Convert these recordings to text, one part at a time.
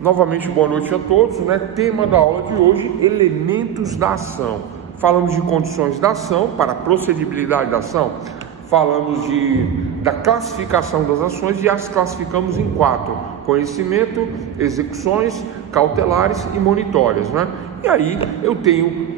Novamente, boa noite a todos, né? Tema da aula de hoje, elementos da ação. Falamos de condições da ação, para a procedibilidade da ação. Falamos da classificação das ações e as classificamos em 4: conhecimento, execuções, cautelares e monitórias, né? E aí eu tenho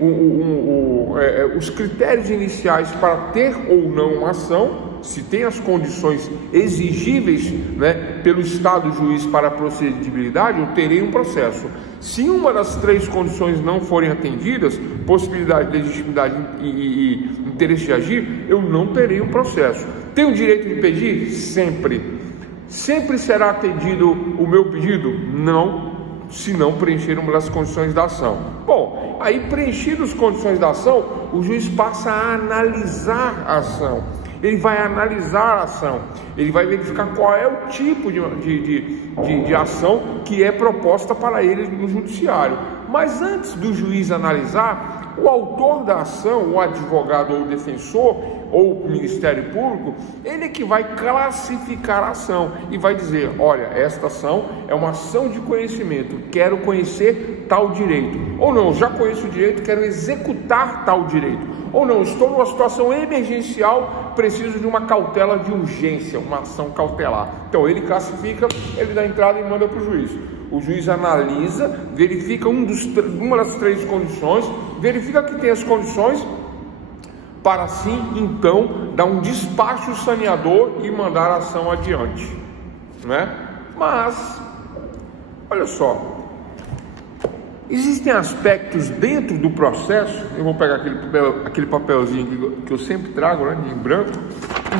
os critérios iniciais para ter ou não uma ação. Se tem as condições exigíveis, né, pelo Estado juiz para a procedibilidade, eu terei um processo. Se uma das 3 condições não forem atendidas, possibilidade, legitimidade e interesse de agir, eu não terei um processo. Tenho o direito de pedir? Sempre. Sempre será atendido o meu pedido? Não, se não preencher uma das condições da ação. Bom, aí preenchidas as condições da ação, o juiz passa a analisar a ação. Ele vai analisar a ação, ele vai verificar qual é o tipo de ação que é proposta para ele no judiciário. Mas antes do juiz analisar, o autor da ação, o advogado ou o defensor, ou o Ministério Público, ele é que vai classificar a ação e vai dizer: olha, esta ação é uma ação de conhecimento, quero conhecer tal direito. Ou não, já conheço o direito, quero executar tal direito. Ou não, estou numa situação emergencial, preciso de uma cautela de urgência, uma ação cautelar. Então ele classifica, ele dá entrada e manda para o juiz. O juiz analisa, verifica uma das 3 condições, verifica que tem as condições, para assim, então, dar um despacho saneador e mandar a ação adiante, né? Mas, olha só, existem aspectos dentro do processo. Eu vou pegar aquele papelzinho que eu sempre trago, né, em branco.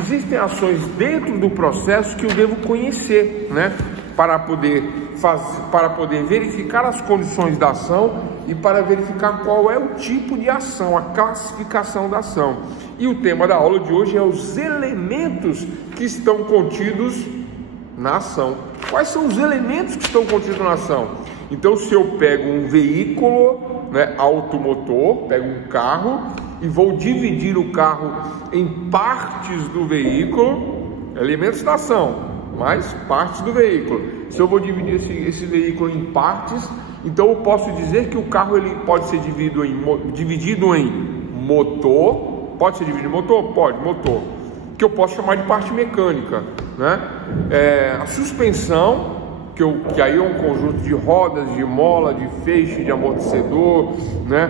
Existem ações dentro do processo que eu devo conhecer, né, para poder verificar as condições da ação e para verificar qual é o tipo de ação, a classificação da ação. E o tema da aula de hoje é os elementos que estão contidos na ação. Quais são os elementos que estão contidos na ação? Então, se eu pego um veículo, né, automotor, pego um carro e vou dividir o carro em partes do veículo, elementos da ação, mais partes do veículo. Se eu vou dividir esse veículo em partes, então eu posso dizer que o carro ele pode ser dividido em motor. Pode ser dividido em motor? Pode, motor. Que eu posso chamar de parte mecânica, né? A suspensão, que aí é um conjunto de rodas, de mola, de feixe, de amortecedor, né?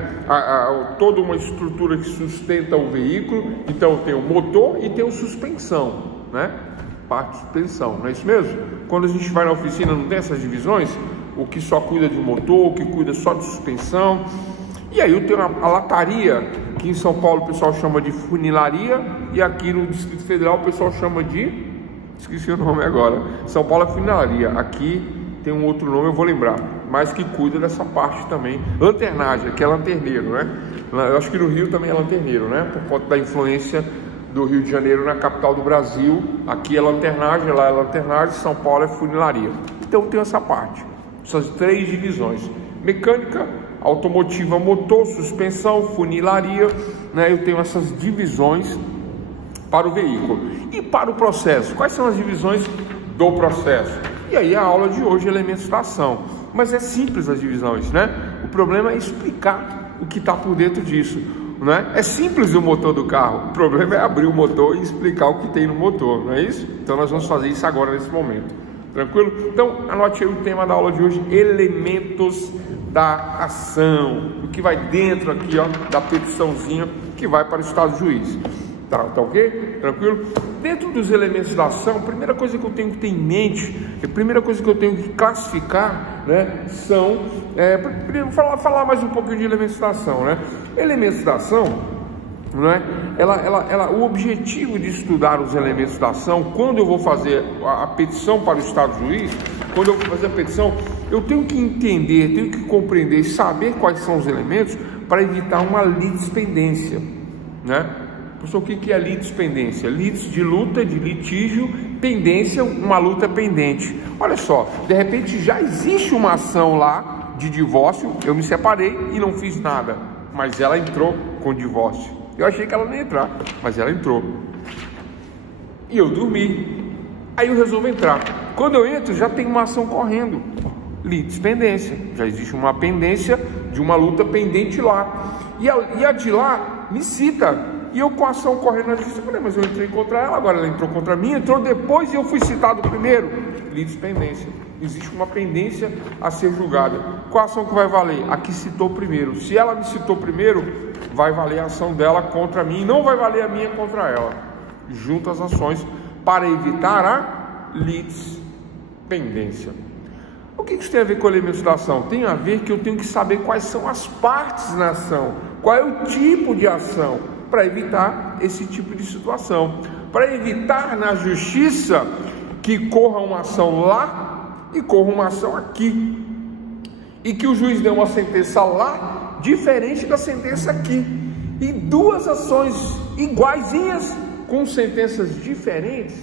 Toda uma estrutura que sustenta o veículo. Então eu tenho o motor e tenho suspensão, né? Parte de suspensão, não é isso mesmo? Quando a gente vai na oficina não tem essas divisões? O que só cuida de motor, o que cuida só de suspensão. E aí eu tenho a lataria, que em São Paulo o pessoal chama de funilaria, e aqui no Distrito Federal o pessoal chama de... esqueci o nome agora. São Paulo é funilaria, aqui tem um outro nome, eu vou lembrar, mas que cuida dessa parte também. Lanternagem, que é lanterneiro, né? Eu acho que no Rio também é lanterneiro, né? Por conta da influência do Rio de Janeiro na capital do Brasil. Aqui é lanternagem, lá é lanternagem, São Paulo é funilaria. Então tem essa parte, essas 3 divisões: mecânica, automotiva, motor, suspensão, funilaria, né? Eu tenho essas divisões para o veículo. E para o processo, quais são as divisões do processo? E aí a aula de hoje, elementos da ação. Mas é simples as divisões, né? O problema é explicar o que está por dentro disso, né? É simples o motor do carro, o problema é abrir o motor e explicar o que tem no motor, não é isso? Então nós vamos fazer isso agora nesse momento, tranquilo? Então anote aí o tema da aula de hoje: elementos da ação, o que vai dentro aqui, ó, da petiçãozinha que vai para o Estado juiz. Tá ok? Tranquilo? Dentro dos elementos da ação, a primeira coisa que eu tenho que ter em mente, a primeira coisa que eu tenho que classificar, né, são... falar mais um pouquinho de elementos da ação, né? Elementos da ação, né, o objetivo de estudar os elementos da ação, quando eu vou fazer a petição para o Estado juiz, quando eu vou fazer a petição, eu tenho que entender, tenho que compreender e saber quais são os elementos para evitar uma litispendência, né? Professor, o que é litispendência? Litis de luta, de litígio, pendência, uma luta pendente. Olha só, de repente já existe uma ação lá de divórcio, eu me separei e não fiz nada, mas ela entrou com divórcio. Eu achei que ela não ia entrar, mas ela entrou. E eu dormi. Aí eu resolvo entrar. Quando eu entro, já tem uma ação correndo. Litispendência. Já existe uma pendência de uma luta pendente lá. E a de lá me cita. E eu com a ação correndo na justiça, falei, mas eu entrei contra ela, agora ela entrou contra mim, entrou depois e eu fui citado primeiro. Litispendência. Existe uma pendência a ser julgada. Qual a ação que vai valer? A que citou primeiro. Se ela me citou primeiro, vai valer a ação dela contra mim, não vai valer a minha contra ela. Junto as ações para evitar a litispendência. O que isso tem a ver com elementos da ação? Tem a ver que eu tenho que saber quais são as partes na ação, qual é o tipo de ação, para evitar esse tipo de situação. Para evitar na justiça que corra uma ação lá e corra uma ação aqui. E que o juiz dê uma sentença lá, diferente da sentença aqui. E duas ações iguaizinhas, com sentenças diferentes.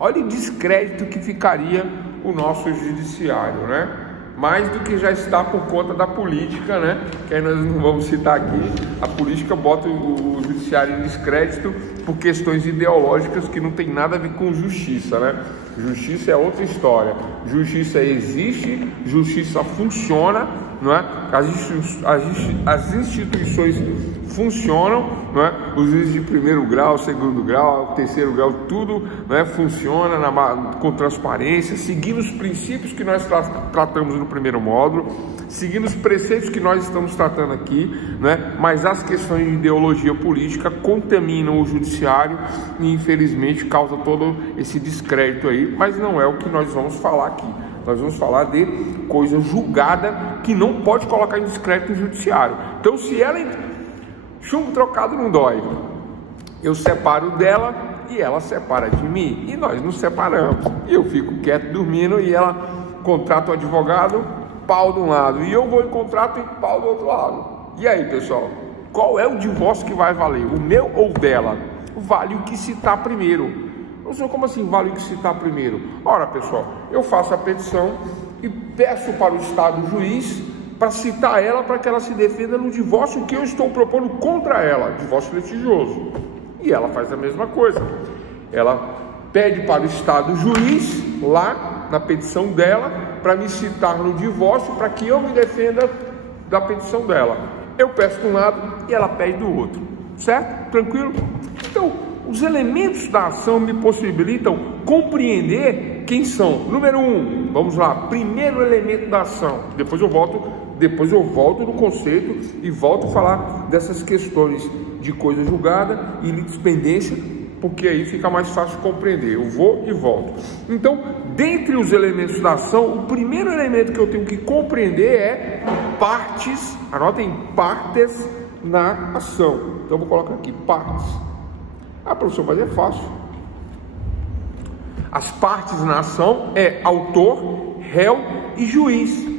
Olha o descrédito que ficaria o nosso judiciário, né? Mais do que já está por conta da política, né? Que aí nós não vamos citar aqui. A política bota o judiciário em descrédito por questões ideológicas que não tem nada a ver com justiça, né? Justiça é outra história. Justiça existe, justiça funciona, não é? As instituições funcionam, não é? Os juízes de primeiro grau, segundo grau, terceiro grau, tudo, não é? Funciona com transparência, seguindo os princípios que nós tratamos no primeiro módulo, seguindo os preceitos que nós estamos tratando aqui, não é? Mas as questões de ideologia política contaminam o judiciário e infelizmente causa todo esse descrédito aí, mas não é o que nós vamos falar aqui. Nós vamos falar de coisa julgada que não pode colocar em descrédito o judiciário. Então, se ela... Chumbo trocado não dói. Eu separo dela e ela separa de mim. E nós nos separamos. E eu fico quieto dormindo e ela contrata o advogado, pau de um lado. E eu vou em contrato e pau do outro lado. E aí, pessoal? Qual é o divórcio que vai valer? O meu ou dela? Vale o que citar primeiro. Não sei como assim vale o que citar primeiro. Ora, pessoal, eu faço a petição e peço para o Estado juiz para citar ela, para que ela se defenda no divórcio que eu estou propondo contra ela, divórcio litigioso. E ela faz a mesma coisa. Ela pede para o Estado juiz, lá na petição dela, para me citar no divórcio, para que eu me defenda da petição dela. Eu peço de um lado e ela pede do outro. Certo? Tranquilo? Então, os elementos da ação me possibilitam compreender quem são. Número 1, vamos lá, primeiro elemento da ação. Depois eu volto no conceito e volto a falar dessas questões de coisa julgada e litispendência, porque aí fica mais fácil compreender. Eu vou e volto. Então, dentre os elementos da ação, o primeiro elemento que eu tenho que compreender é partes. Anotem, partes na ação. Então, eu vou colocar aqui partes. Ah, professor, mas é fácil. As partes na ação é autor, réu e juiz.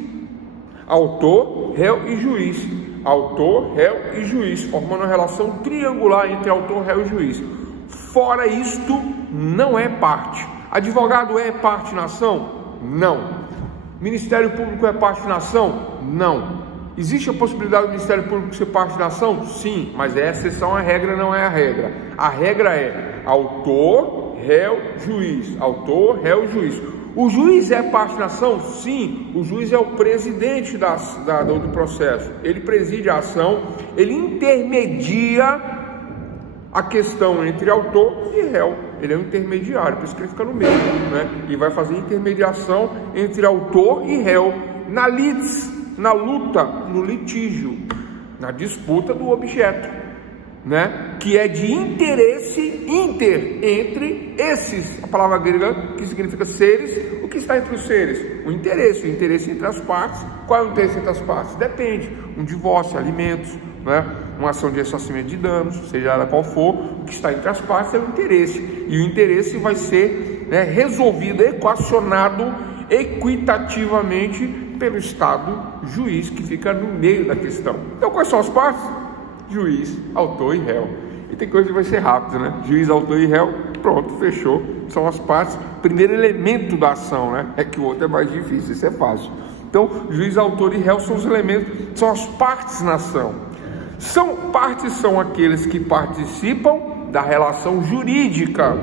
Autor, réu e juiz. Autor, réu e juiz, formando uma relação triangular entre autor, réu e juiz. Fora isto, não é parte. Advogado é parte na ação? Não. Ministério Público é parte na ação? Não. Existe a possibilidade do Ministério Público ser parte da ação? Sim, mas é a exceção, a regra não é a regra. A regra é autor, réu, juiz. Autor, réu e juiz. O juiz é parte da ação? Sim, o juiz é o presidente do processo. Ele preside a ação, ele intermedia a questão entre autor e réu. Ele é um intermediário, por isso que ele fica no meio, né? E vai fazer intermediação entre autor e réu na litis, na luta, no litígio, na disputa do objeto, né? Que é de interesse entre esses, a palavra grega que significa seres. O que está entre os seres? O interesse entre as partes. Qual é o interesse entre as partes? Depende, um divórcio, alimentos, né? Uma ação de ressarcimento de danos, seja ela qual for, o que está entre as partes é o interesse, e o interesse vai ser, né, resolvido, equacionado equitativamente pelo Estado juiz, que fica no meio da questão. Então, quais são as partes? Juiz, autor e réu. E tem coisa que vai ser rápido, né? Juiz, autor e réu, pronto, fechou. São as partes. Primeiro elemento da ação, né? É que o outro é mais difícil, isso é fácil. Então, juiz, autor e réu são os elementos, são as partes na ação. Partes são aqueles que participam da relação jurídica,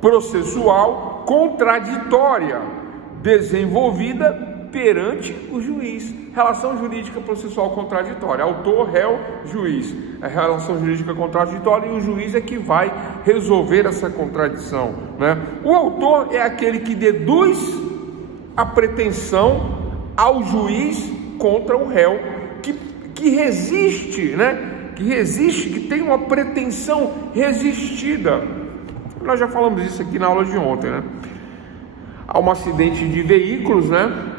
processual, contraditória, desenvolvida perante o juiz. Relação jurídica processual contraditória. Autor, réu, juiz. A relação jurídica contraditória, e o juiz é que vai resolver essa contradição, né? O autor é aquele que deduz a pretensão ao juiz contra o réu, que resiste, né? Que tem uma pretensão resistida. Nós já falamos isso aqui na aula de ontem, né? Há um acidente de veículos, né?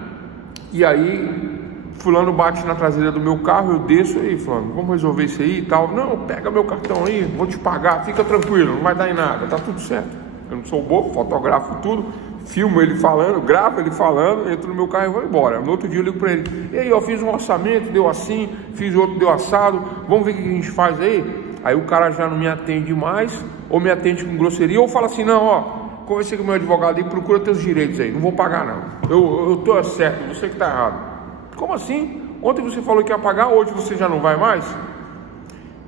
E aí fulano bate na traseira do meu carro, eu desço, aí fulano, vamos resolver isso aí e tal. Não, pega meu cartão aí, vou te pagar, fica tranquilo, não vai dar em nada, tá tudo certo. Eu não sou bobo, fotografo tudo, filmo ele falando, gravo ele falando, entro no meu carro e vou embora. No outro dia eu ligo para ele, e aí, eu fiz um orçamento, deu assim, fiz outro, deu assado, vamos ver o que a gente faz aí? Aí o cara já não me atende mais, ou me atende com grosseria, ou fala assim, não, ó, conversei com o meu advogado aí, procura teus direitos aí, não vou pagar não, eu tô certo, você que tá errado. Como assim? Ontem você falou que ia pagar, hoje você já não vai mais?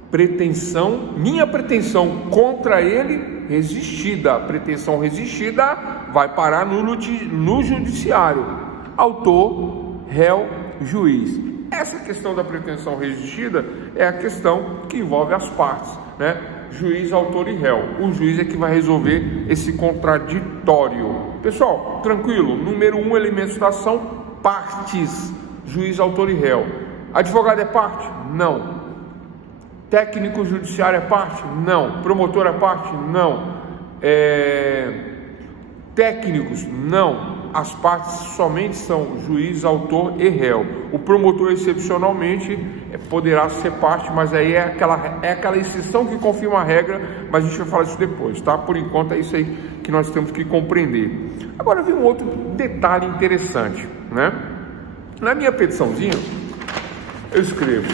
Pretensão, minha pretensão contra ele resistida. A pretensão resistida vai parar no judiciário. Autor, réu, juiz. Essa questão da pretensão resistida é a questão que envolve as partes, né? Juiz, autor e réu. O juiz é que vai resolver esse contraditório. Pessoal, tranquilo. Número 1, elementos da ação, partes. Juiz, autor e réu. Advogado é parte? Não. Técnico judiciário é parte? Não. Promotor é parte? Não. Técnicos? Não. As partes somente são juiz, autor e réu. O promotor, excepcionalmente, poderá ser parte, mas aí é aquela exceção que confirma a regra, mas a gente vai falar disso depois, tá? Por enquanto é isso aí que nós temos que compreender. Agora vem um outro detalhe interessante, né? Na minha petiçãozinha, eu escrevo: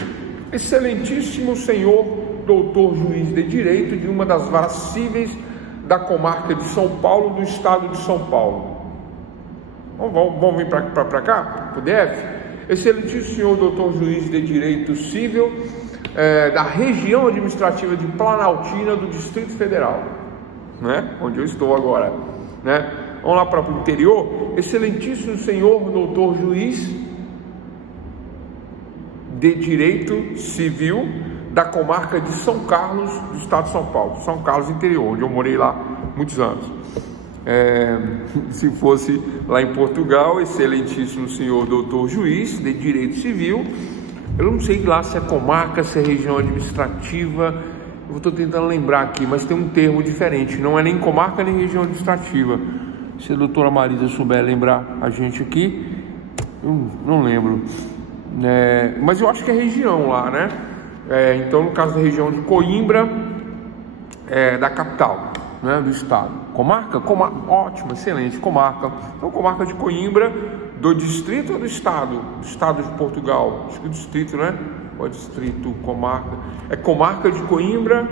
excelentíssimo senhor doutor juiz de direito de uma das varas cíveis da comarca de São Paulo, do estado de São Paulo. Vamos vir para cá, para o DF? Excelentíssimo senhor doutor juiz de direito civil da região administrativa de Planaltina, do Distrito Federal, né? Onde eu estou agora, né? Vamos lá para o interior. Excelentíssimo senhor doutor juiz de direito civil da comarca de São Carlos, do estado de São Paulo, São Carlos interior, onde eu morei lá muitos anos. Se fosse lá em Portugal, excelentíssimo senhor doutor juiz de direito civil, eu não sei lá se é comarca, se é região administrativa, eu estou tentando lembrar aqui, mas tem um termo diferente, não é nem comarca nem região administrativa. Se a doutora Marisa souber lembrar a gente aqui, eu não lembro. Mas eu acho que é região lá, né? Então, no caso da região de Coimbra, da capital, né, do estado. Comarca? Ótimo, excelente, comarca. Então, comarca de Coimbra, do distrito ou do estado? Do estado de Portugal. Acho que o distrito, né? Ou distrito, comarca. É comarca de Coimbra,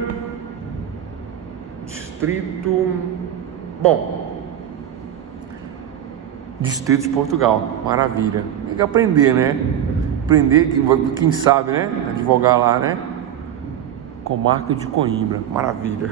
distrito... Bom, distrito de Portugal, maravilha. Tem que aprender, né? Aprender, quem sabe, né? Advogar lá, né? Comarca de Coimbra, maravilha.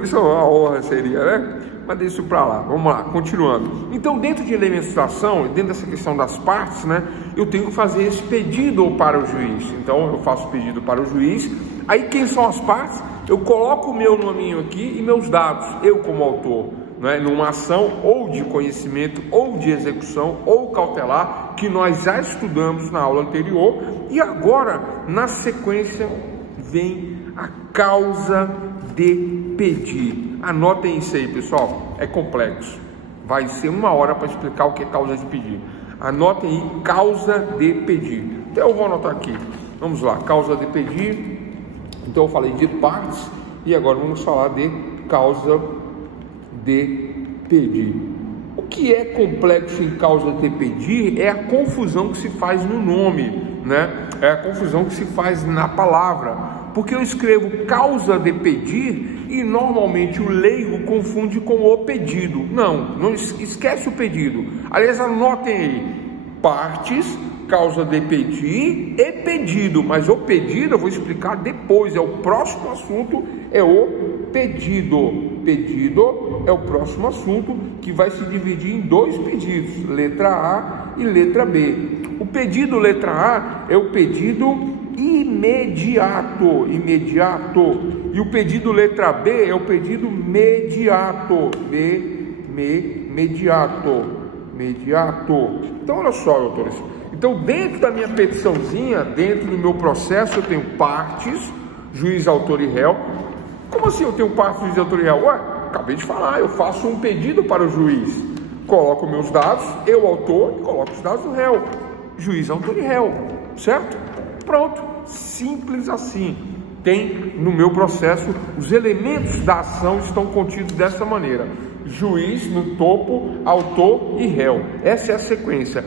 Isso é uma honra, seria, né? Mas deixa isso para lá, vamos lá, continuando. Então, dentro de elementos da ação, dentro dessa questão das partes, né? Eu tenho que fazer esse pedido para o juiz. Então, eu faço o pedido para o juiz. Aí, quem são as partes? Eu coloco o meu nominho aqui e meus dados, eu como autor, né? Numa ação ou de conhecimento, ou de execução, ou cautelar, que nós já estudamos na aula anterior. E agora, na sequência, vem a causa de pedir. Anotem isso aí, pessoal, é complexo, vai ser 1 hora para explicar o que é causa de pedir. Anotem aí, causa de pedir. Então eu vou anotar aqui, vamos lá, causa de pedir. Então eu falei de partes e agora vamos falar de causa de pedir. O que é complexo em causa de pedir é a confusão que se faz no nome, né? É a confusão que se faz na palavra. Porque eu escrevo causa de pedir e normalmente o leigo confunde com o pedido. Não esquece o pedido. Aliás, anotem aí, partes, causa de pedir e pedido. Mas o pedido eu vou explicar depois, é o próximo assunto, é o pedido. Pedido é o próximo assunto que vai se dividir em 2 pedidos, letra A e letra B. O pedido letra A é o pedido imediato, e o pedido letra B é o pedido mediato, mediato. Então olha só, doutores, então dentro da minha petiçãozinha, dentro do meu processo, eu tenho partes, juiz, autor e réu. Como assim eu tenho partes, juiz, autor e réu? Ué, acabei de falar, eu faço um pedido para o juiz, coloco meus dados, eu, autor, e coloco os dados do réu, juiz, autor e réu, certo? Pronto, simples assim. Tem no meu processo, os elementos da ação estão contidos dessa maneira: juiz no topo, autor e réu. Essa é a sequência.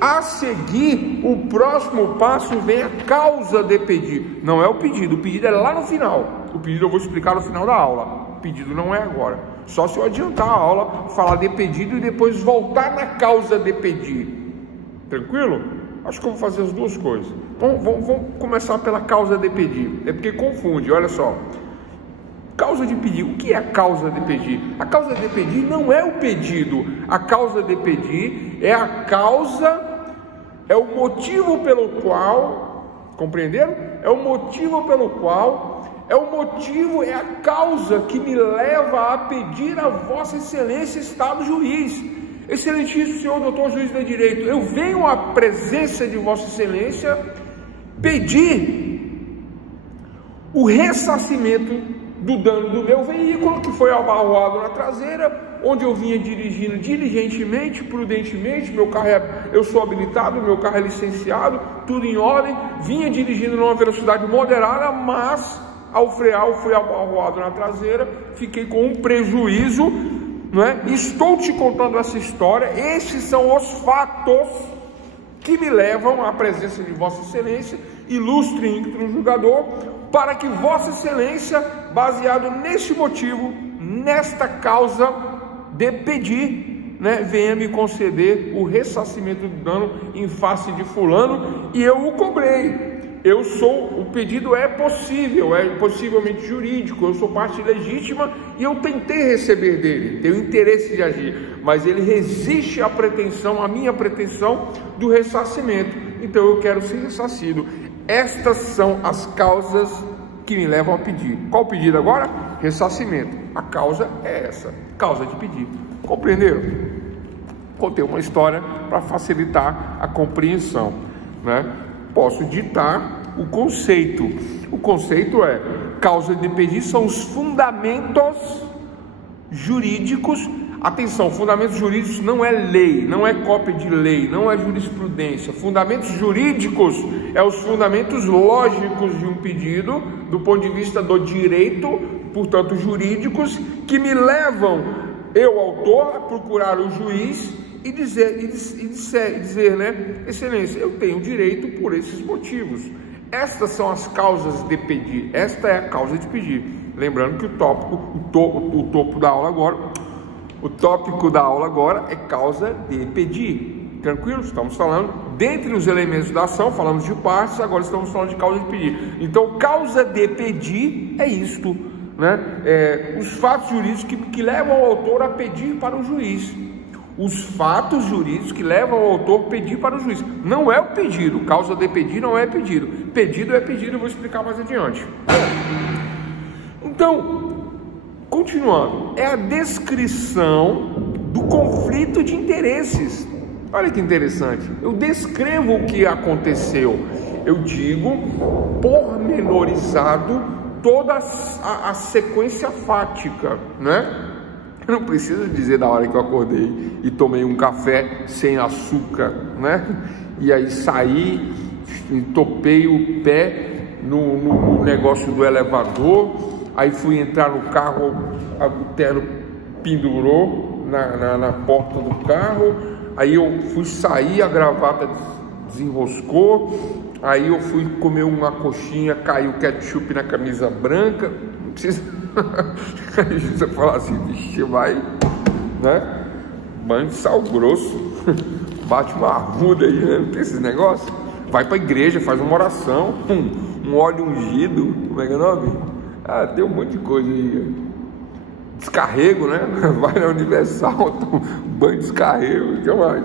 A seguir, o próximo passo vem a causa de pedir. Não é o pedido é lá no final. O pedido eu vou explicar no final da aula. O pedido não é agora. Só se eu adiantar a aula, falar de pedido e depois voltar na causa de pedir. Tranquilo? Acho que eu vou fazer as duas coisas. Vamos começar pela causa de pedir. É porque confunde, olha só. Causa de pedir, o que é a causa de pedir? A causa de pedir não é o pedido. A causa de pedir é a causa, é o motivo pelo qual, compreenderam? É o motivo pelo qual, é a causa que me leva a pedir a Vossa Excelência, Estado Juiz. Excelentíssimo senhor doutor juiz de direito, eu venho à presença de Vossa Excelência pedir o ressarcimento do dano do meu veículo, que foi abarroado na traseira, onde eu vinha dirigindo diligentemente, prudentemente. Meu carro eu sou habilitado, meu carro é licenciado, tudo em ordem, vinha dirigindo numa velocidade moderada, mas ao frear eu fui abarroado na traseira, fiquei com um prejuízo, não é? Estou te contando essa história. Esses são os fatos que me levam à presença de Vossa Excelência, ilustre e ínclito julgador, para que Vossa Excelência, baseado neste motivo, nesta causa de pedir, né, venha me conceder o ressarcimento do dano em face de fulano, e eu o cobrei. O pedido é possível, é possivelmente jurídico, eu sou parte legítima e eu tentei receber dele, tenho interesse de agir, mas ele resiste à pretensão, à minha pretensão do ressarcimento, então eu quero ser ressarcido. Estas são as causas que me levam a pedir. Qual o pedido agora? Ressarcimento. A causa é essa, causa de pedir. Compreenderam? Contei uma história para facilitar a compreensão, né? Posso ditar o conceito. O conceito é: causa de pedir são os fundamentos jurídicos. Atenção, fundamentos jurídicos não é lei, não é cópia de lei, não é jurisprudência. Fundamentos jurídicos é os fundamentos lógicos de um pedido, do ponto de vista do direito, portanto jurídicos, que me levam, eu autor, a procurar o juiz e dizer, né, Excelência, eu tenho direito por esses motivos. Estas são as causas de pedir. Esta é a causa de pedir. Lembrando que o tópico da aula agora é causa de pedir. Tranquilo? Estamos falando, dentre os elementos da ação, falamos de partes, agora estamos falando de causa de pedir. Então, causa de pedir é isto, né? Os fatos jurídicos que levam o autor a pedir para o juiz. Os fatos jurídicos que levam o autor a pedir para o juiz. Não é o pedido. Causa de pedir não é pedido. Pedido é pedido, eu vou explicar mais adiante. Então, continuando, é a descrição do conflito de interesses. Olha que interessante. Eu descrevo o que aconteceu. Eu digo, pormenorizado, toda a sequência fática, né? Eu não preciso dizer da hora que eu acordei e tomei um café sem açúcar, né? E aí saí, topei o pé no negócio do elevador, aí fui entrar no carro, o terno pendurou na porta do carro, aí eu fui sair, a gravata desenroscou, aí eu fui comer uma coxinha, caiu ketchup na camisa branca. Não precisa... Aí você fala assim, vixe, vai, né? Banho de sal grosso, bate uma arruda aí, né? Não tem esses negócios? Vai pra igreja, faz uma oração, um óleo ungido, como é que é o nome? Ah, tem um monte de coisa aí. descarrego, né? Vai na Universal, banho de descarrego, o que mais?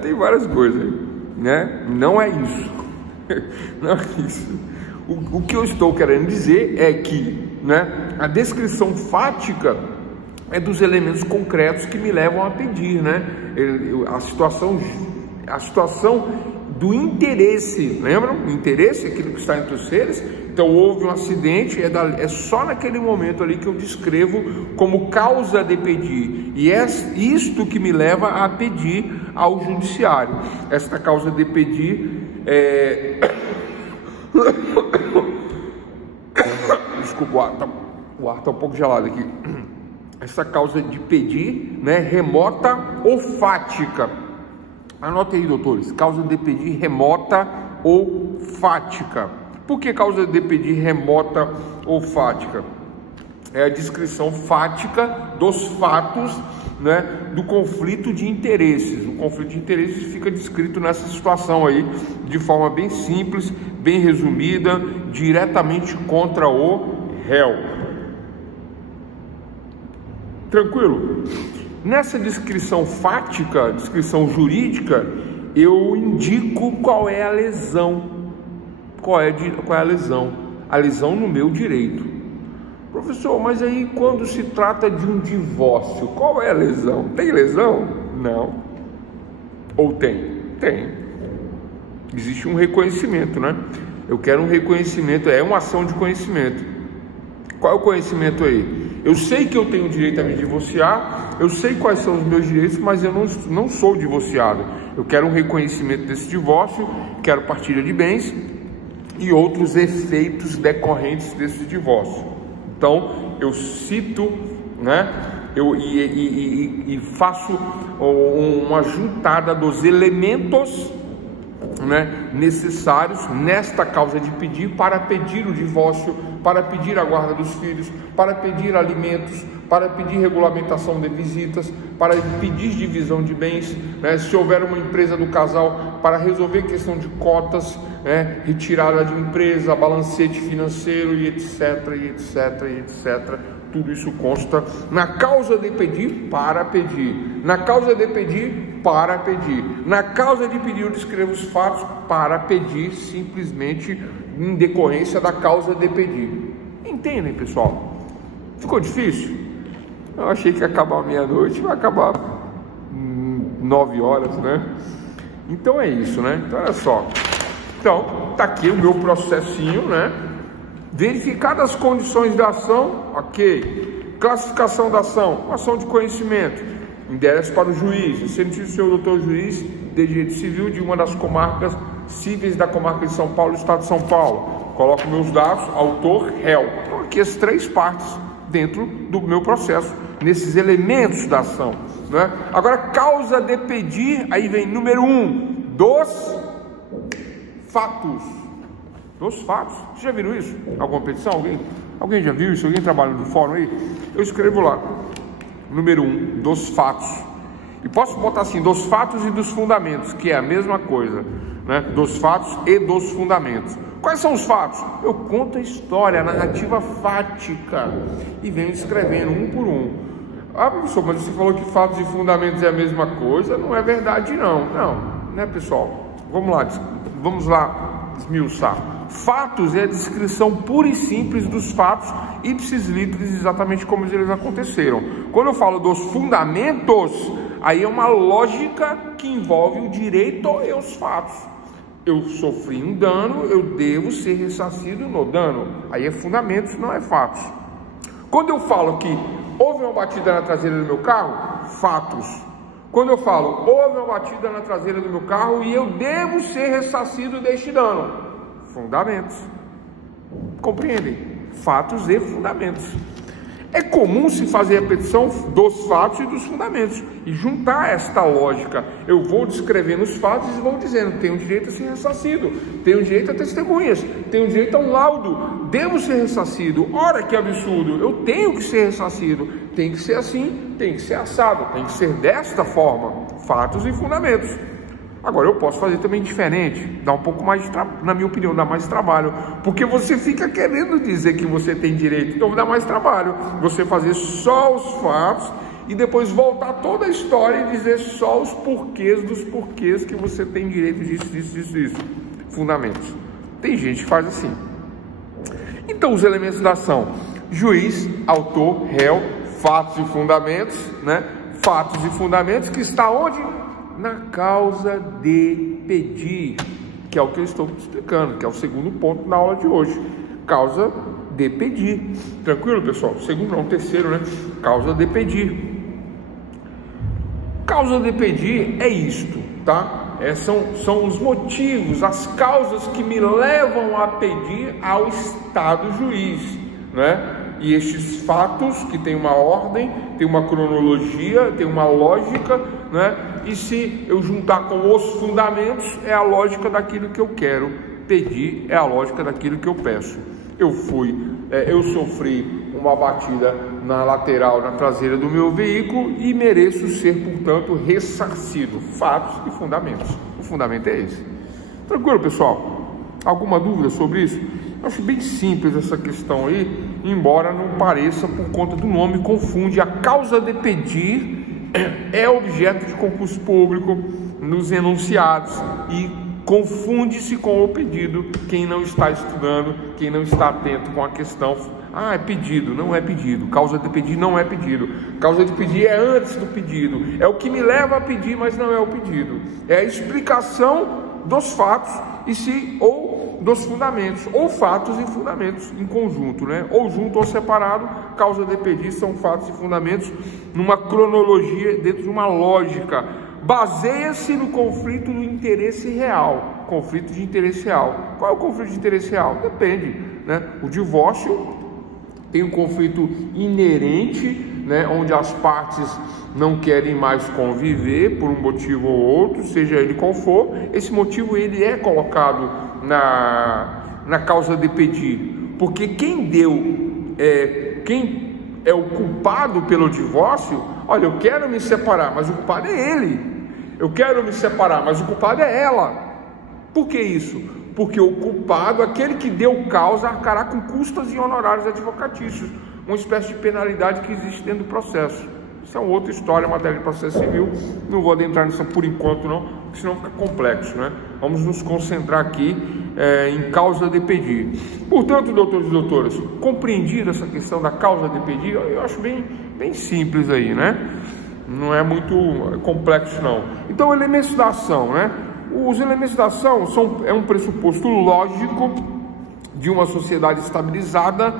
Tem várias coisas aí, né? Não é isso. Não é isso. O que eu estou querendo dizer é que, né, a descrição fática é dos elementos concretos que me levam a pedir, né? A situação do interesse, lembram? O interesse é aquilo que está entre os seres. Então houve um acidente, é só naquele momento ali que eu descrevo como causa de pedir, e é isto que me leva a pedir ao judiciário. Esta causa de pedir desculpa, o ar está um pouco gelado aqui. Essa causa de pedir, né, remota ou fática. Anote aí, doutores, causa de pedir remota ou fática. Por que causa de pedir remota ou fática? É a descrição fática dos fatos, né, do conflito de interesses. O conflito de interesses fica descrito nessa situação aí, de forma bem simples, bem resumida, diretamente contra o réu. Tranquilo? Nessa descrição fática, descrição jurídica, eu indico qual é a lesão. Qual é a lesão? A lesão no meu direito. Professor, mas aí quando se trata de um divórcio, qual é a lesão? Tem lesão? Não. Ou tem? Tem. Existe um reconhecimento, né? Eu quero um reconhecimento, é uma ação de conhecimento. Qual é o conhecimento aí? Eu sei que eu tenho direito a me divorciar, eu sei quais são os meus direitos, mas eu não sou divorciado. Eu quero um reconhecimento desse divórcio, quero partilha de bens e outros efeitos decorrentes desse divórcio. Então, eu cito, né, e faço uma juntada dos elementos, né, necessários nesta causa de pedir, para pedir o divórcio, para pedir a guarda dos filhos, para pedir alimentos, para pedir regulamentação de visitas, para pedir divisão de bens, né, se houver uma empresa do casal, para resolver questão de cotas, né, retirada de empresa, balancete financeiro e etc, e etc, e etc. Tudo isso consta na causa de pedir, para pedir. Na causa de pedir, para pedir. Na causa de pedir, eu descrevo os fatos para pedir, simplesmente em decorrência da causa de pedir. Entendem, pessoal? Ficou difícil? Eu achei que ia acabar meia-noite, vai acabar 9 horas, né? Então é isso, né? Então olha só. Então, tá aqui o meu processinho, né? Verificadas as condições da ação, ok. Classificação da ação, ação de conhecimento. Endereço para o juiz. Eu sempre tive o senhor doutor juiz de direito civil de uma das comarcas cíveis da comarca de São Paulo, estado de São Paulo. Coloco meus dados, autor, réu. Então, aqui as 3 partes dentro do meu processo, nesses elementos da ação, né? Agora, causa de pedir, aí vem número 1, dos fatos. Dos fatos. Vocês já viram isso? Alguma petição? Alguém já viu isso? Alguém trabalha no fórum aí? Eu escrevo lá, número 1, dos fatos. E posso botar assim, dos fatos e dos fundamentos, que é a mesma coisa, né? Dos fatos e dos fundamentos. Quais são os fatos? Eu conto a história, a narrativa fática, e venho escrevendo um por um. Ah, professor, mas você falou que fatos e fundamentos é a mesma coisa? Não é verdade, não. Não, né, pessoal? Vamos lá esmiuçar. Fatos é a descrição pura e simples dos fatos, ipsis literis, exatamente como eles aconteceram. Quando eu falo dos fundamentos, aí é uma lógica que envolve o direito e os fatos. Eu sofri um dano, eu devo ser ressarcido no dano. Aí é fundamentos, não é fatos. Quando eu falo que houve uma batida na traseira do meu carro, fatos. Quando eu falo houve uma batida na traseira do meu carro e eu devo ser ressarcido deste dano, fundamentos. Compreendem? Fatos e fundamentos. É comum se fazer a petição dos fatos e dos fundamentos e juntar esta lógica. Eu vou descrevendo os fatos e vou dizendo: tenho direito a ser ressarcido, tenho direito a testemunhas, tenho direito a um laudo, devo ser ressarcido. Ora, que absurdo, eu tenho que ser ressarcido, tem que ser assim, tem que ser assado, tem que ser desta forma. Fatos e fundamentos. Agora, eu posso fazer também diferente, dá um pouco mais de na minha opinião, dá mais trabalho, porque você fica querendo dizer que você tem direito, então dá mais trabalho você fazer só os fatos e depois voltar toda a história e dizer só os porquês dos porquês que você tem direito disso, fundamentos. Tem gente que faz assim. Então, os elementos da ação: juiz, autor, réu, fatos e fundamentos, né? Fatos e fundamentos, que está onde? Na causa de pedir, que é o que eu estou explicando, que é o segundo ponto na aula de hoje. Causa de pedir. Tranquilo, pessoal? Segundo, não, terceiro, né? Causa de pedir. Causa de pedir é isto, tá? São os motivos, as causas que me levam a pedir ao Estado juiz, né? E estes fatos que tem uma ordem, tem uma cronologia, tem uma lógica, né? E se eu juntar com os fundamentos, é a lógica daquilo que eu quero pedir, é a lógica daquilo que eu peço. Eu sofri uma batida na lateral, na traseira do meu veículo e mereço ser, portanto, ressarcido. Fatos e fundamentos. O fundamento é esse. Tranquilo, pessoal? Alguma dúvida sobre isso? Eu acho bem simples essa questão aí, embora não pareça, por conta do nome, confunde. A causa de pedir é objeto de concurso público nos enunciados e confunde-se com o pedido quem não está estudando, quem não está atento com a questão. Ah, é pedido, não é pedido. Causa de pedir não é pedido. Causa de pedir é antes do pedido. É o que me leva a pedir, mas não é o pedido. É a explicação dos fatos ou dos fundamentos, ou fatos e fundamentos em conjunto, né? Ou junto ou separado. Causa de pedir são fatos e fundamentos numa cronologia, dentro de uma lógica. Baseia-se no conflito do interesse real. Conflito de interesse real. Qual é o conflito de interesse real? Depende, né? O divórcio tem um conflito inerente, né? Onde as partes não querem mais conviver por um motivo ou outro, seja ele qual for. Esse motivo ele é colocado na causa de pedir, porque quem é o culpado pelo divórcio. Olha, eu quero me separar, mas o culpado é ele. Eu quero me separar, mas o culpado é ela. Por que isso? Porque o culpado, aquele que deu causa, arcará com custas e honorários advocatícios, uma espécie de penalidade que existe dentro do processo. Isso é uma outra história, matéria de processo civil. Não vou adentrar nisso por enquanto não, porque senão fica complexo, né? Vamos nos concentrar aqui em causa de pedir. Portanto, doutores e doutoras, compreendida essa questão da causa de pedir, eu acho bem simples aí, né? Não é muito complexo não. Então, elementos da ação, né? Os elementos da ação é um pressuposto lógico de uma sociedade estabilizada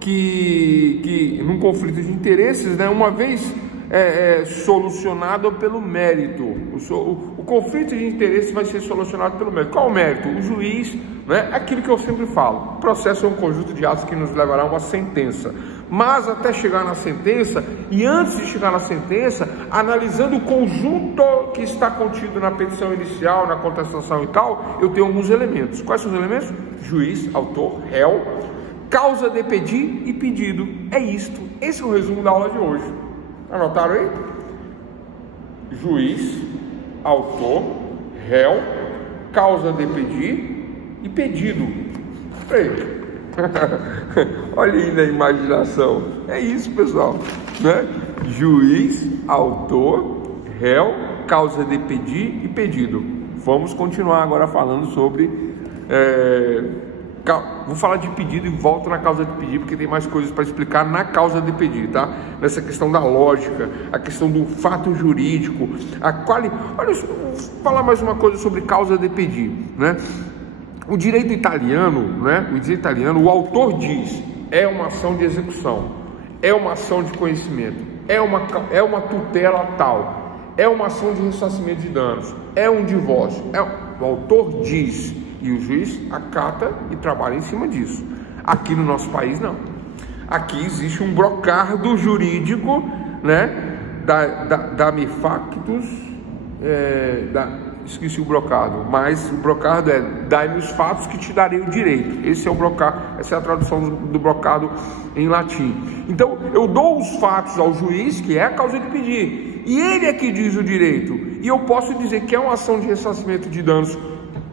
que num conflito de interesses, né, uma vez solucionado pelo mérito. O conflito de interesses vai ser solucionado pelo mérito. Qual o mérito? O juiz, né? Aquilo que eu sempre falo: o processo é um conjunto de atos que nos levará a uma sentença. Mas até chegar na sentença, e antes de chegar na sentença, analisando o conjunto que está contido na petição inicial, na contestação e tal, eu tenho alguns elementos. Quais são os elementos? Juiz, autor, réu, causa de pedir e pedido. É isto. Esse é o resumo da aula de hoje. Anotaram aí? Juiz, autor, réu, causa de pedir e pedido. Ei. Olha aí na imaginação. É isso, pessoal, né? Juiz, autor, réu, causa de pedir e pedido. Vamos continuar agora falando sobre vou falar de pedido e volto na causa de pedir, porque tem mais coisas para explicar na causa de pedir, tá? Nessa questão da lógica, a questão do fato jurídico, Olha, vou falar mais uma coisa sobre causa de pedir, né? O direito italiano, né? O autor diz: é uma ação de execução, é uma ação de conhecimento, é uma tutela tal, é uma ação de ressarcimento de danos, é um divórcio. O autor diz e o juiz acata e trabalha em cima disso. Aqui no nosso país não. Aqui existe um brocardo jurídico, né? Da Mifactus, esqueci o brocado, mas o brocado é: dai-me os fatos que te darei o direito. Esse é o brocado, essa é a tradução do brocado em latim. Então, eu dou os fatos ao juiz, que é a causa de pedir, e ele é que diz o direito. E eu posso dizer que é uma ação de ressarcimento de danos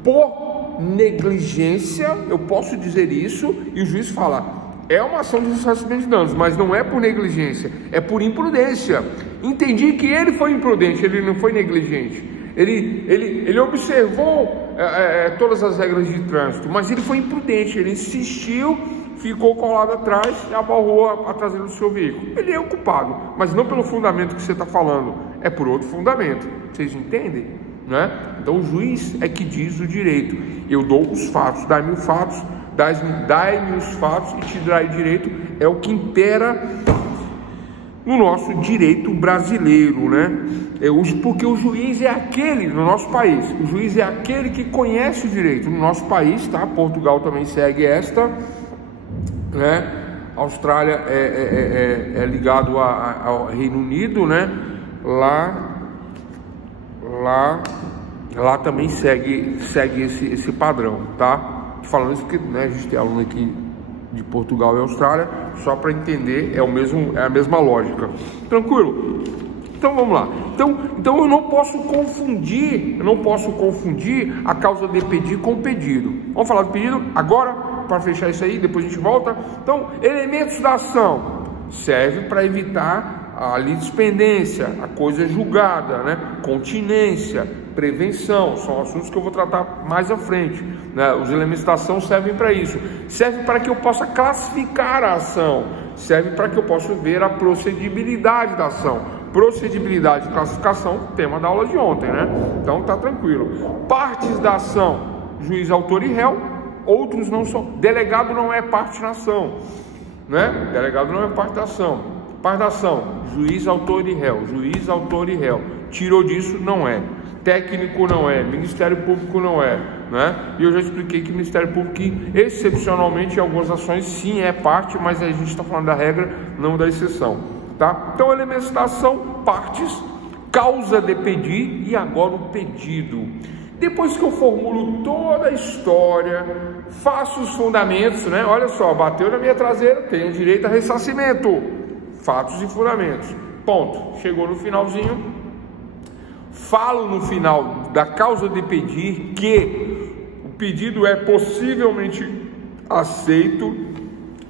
por negligência, eu posso dizer isso, e o juiz fala, é uma ação de ressarcimento de danos, mas não é por negligência, é por imprudência. Entendi que ele foi imprudente, ele não foi negligente. Ele observou todas as regras de trânsito, mas ele foi imprudente, ele insistiu, ficou colado atrás e abarrou a traseira do seu veículo. Ele é o culpado, mas não pelo fundamento que você está falando, é por outro fundamento. Vocês entendem? Né? Então o juiz é que diz o direito. Eu dou os fatos, dai-me os fatos, dai-me os fatos e te darei direito, é o que impera no nosso direito brasileiro, né? Porque o juiz é aquele, no nosso país, o juiz é aquele que conhece o direito. No nosso país, tá? Portugal também segue esta, né? A Austrália é ligado ao Reino Unido, né? Lá também segue esse padrão, tá? Falando isso porque, né, a gente tem aluno aqui de Portugal e Austrália, só para entender, é a mesma lógica. Tranquilo? Então vamos lá. Então eu não posso confundir a causa de pedir com o pedido. Vamos falar do pedido agora, para fechar isso aí, depois a gente volta. Então, elementos da ação serve para evitar a litispendência, a coisa julgada, né? Continência, prevenção, são assuntos que eu vou tratar mais à frente, né? Os elementos da ação servem para isso, serve para que eu possa classificar a ação, serve para que eu possa ver a procedibilidade da ação. Procedibilidade e classificação, tema da aula de ontem, né? Então tá tranquilo. Partes da ação, juiz, autor e réu, outros não são. Delegado não é parte na ação, né? Delegado não é parte da ação. Parte da ação, juiz, autor e réu, juiz, autor e réu. Tirou disso, não é. Técnico não é, Ministério Público não é, né? E eu já expliquei que Ministério Público, excepcionalmente, em algumas ações, sim é parte, mas a gente está falando da regra, não da exceção, tá? Então, elementos da ação, partes, causa de pedir e agora o pedido. Depois que eu formulo toda a história, faço os fundamentos, né? Olha só, bateu na minha traseira, tenho direito a ressarcimento. Fatos e fundamentos. Ponto. Chegou no finalzinho. Falo no final da causa de pedir que o pedido é possivelmente aceito,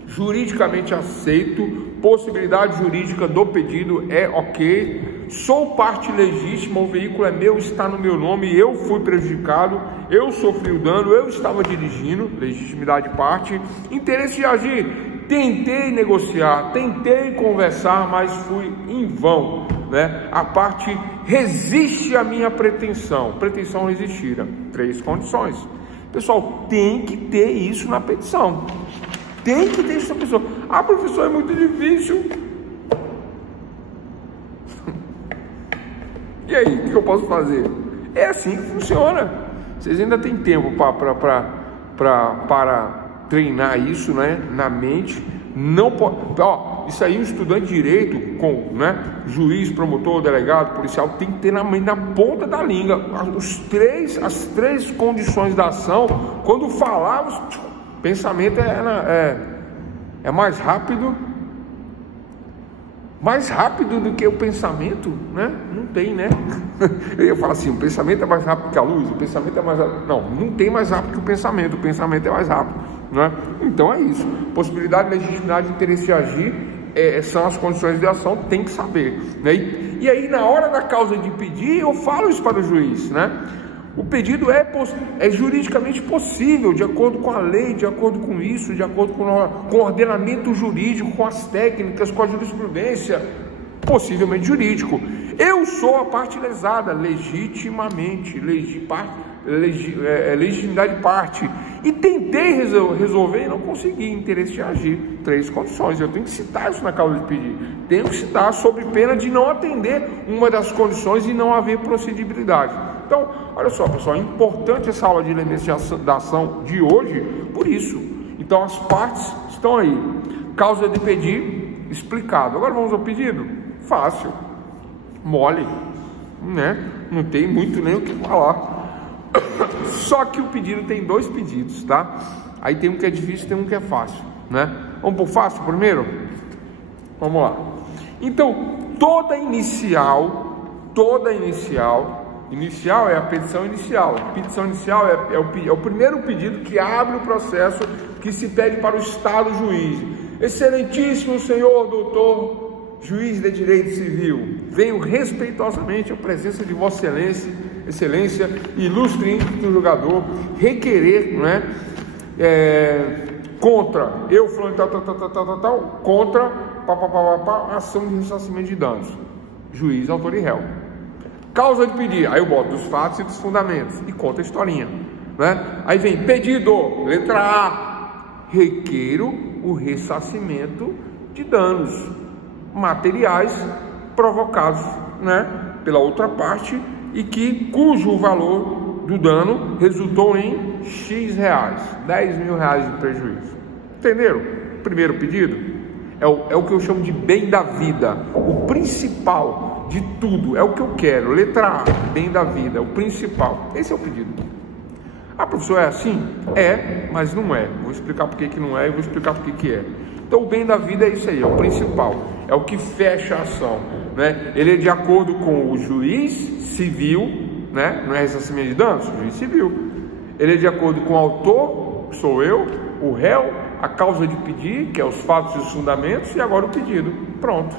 juridicamente aceito, possibilidade jurídica do pedido é ok, sou parte legítima, o veículo é meu, está no meu nome, eu fui prejudicado, eu sofri o dano, eu estava dirigindo, legitimidade parte, interesse de agir, tentei negociar, tentei conversar, mas fui em vão, né? A parte resiste à minha pretensão, pretensão resistira, 3 condições. Pessoal, tem que ter isso na petição, tem que ter isso na petição. Ah, professor, é muito difícil. E aí, o que eu posso fazer? É assim que funciona. Vocês ainda têm tempo para treinar isso, né, na mente. Não pode, ó, isso aí, um estudante de direito com, né, juiz, promotor, delegado, policial, tem que ter na ponta da língua as três condições da ação. Quando falamos, pensamento é mais rápido do que o pensamento, né? Não tem, né? Eu ia falar assim, o pensamento é mais rápido que a luz, o pensamento é mais rápido. Não tem mais rápido que o pensamento é mais rápido, né? Então é isso. Possibilidade, legitimidade, interesse de agir são as condições de ação, tem que saber, né? E aí, na hora da causa de pedir, eu falo isso para o juiz, né? O pedido é juridicamente possível, de acordo com a lei, de acordo com isso, de acordo com o ordenamento jurídico, com as técnicas, com a jurisprudência, possivelmente jurídico. Eu sou a parte lesada, legitimamente, legitimidade parte. E tentei resolver e não consegui, interesse de agir. 3 condições, eu tenho que citar isso na causa de pedir. Tenho que citar sob pena de não atender uma das condições e não haver procedibilidade. Então, olha só, pessoal, é importante essa aula de elementos da ação de hoje, por isso. Então, as partes estão aí. Causa de pedir, explicado. Agora vamos ao pedido? Fácil, mole, né? Não tem muito nem o que falar. Só que o pedido tem 2 pedidos, tá? Aí tem um que é difícil e tem um que é fácil, né? Vamos por fácil primeiro? Vamos lá. Então, toda inicial toda inicial. Inicial é a petição inicial. Petição inicial é o primeiro pedido que abre o processo, que se pede para o Estado juiz. Excelentíssimo senhor doutor juiz de direito civil, venho respeitosamente à presença de Vossa Excelência, ilustre julgador, requerer, não é? Contra eu falando tal, contra a ação de ressarcimento de danos, juiz, autor e réu. Causa de pedir, aí eu boto dos fatos e dos fundamentos e conta a historinha, né? Aí vem pedido, letra A, requeiro o ressarcimento de danos materiais provocados, né, pela outra parte e cujo valor do dano resultou em X reais, 10 mil reais de prejuízo. Entenderam? Primeiro pedido é o que eu chamo de bem da vida, o principal de tudo, é o que eu quero. Letra A, bem da vida, o principal. Esse é o pedido. Ah, professor, é assim? É, mas não é. Vou explicar por que não é e vou explicar por que é. Então o bem da vida é isso aí, é o principal, é o que fecha a ação, né? Ele é de acordo com o juiz civil, né? Não é ressarcimento de danos, juiz civil. Ele é de acordo com o autor, que sou eu, o réu, a causa de pedir, que é os fatos e os fundamentos, e agora o pedido. Pronto.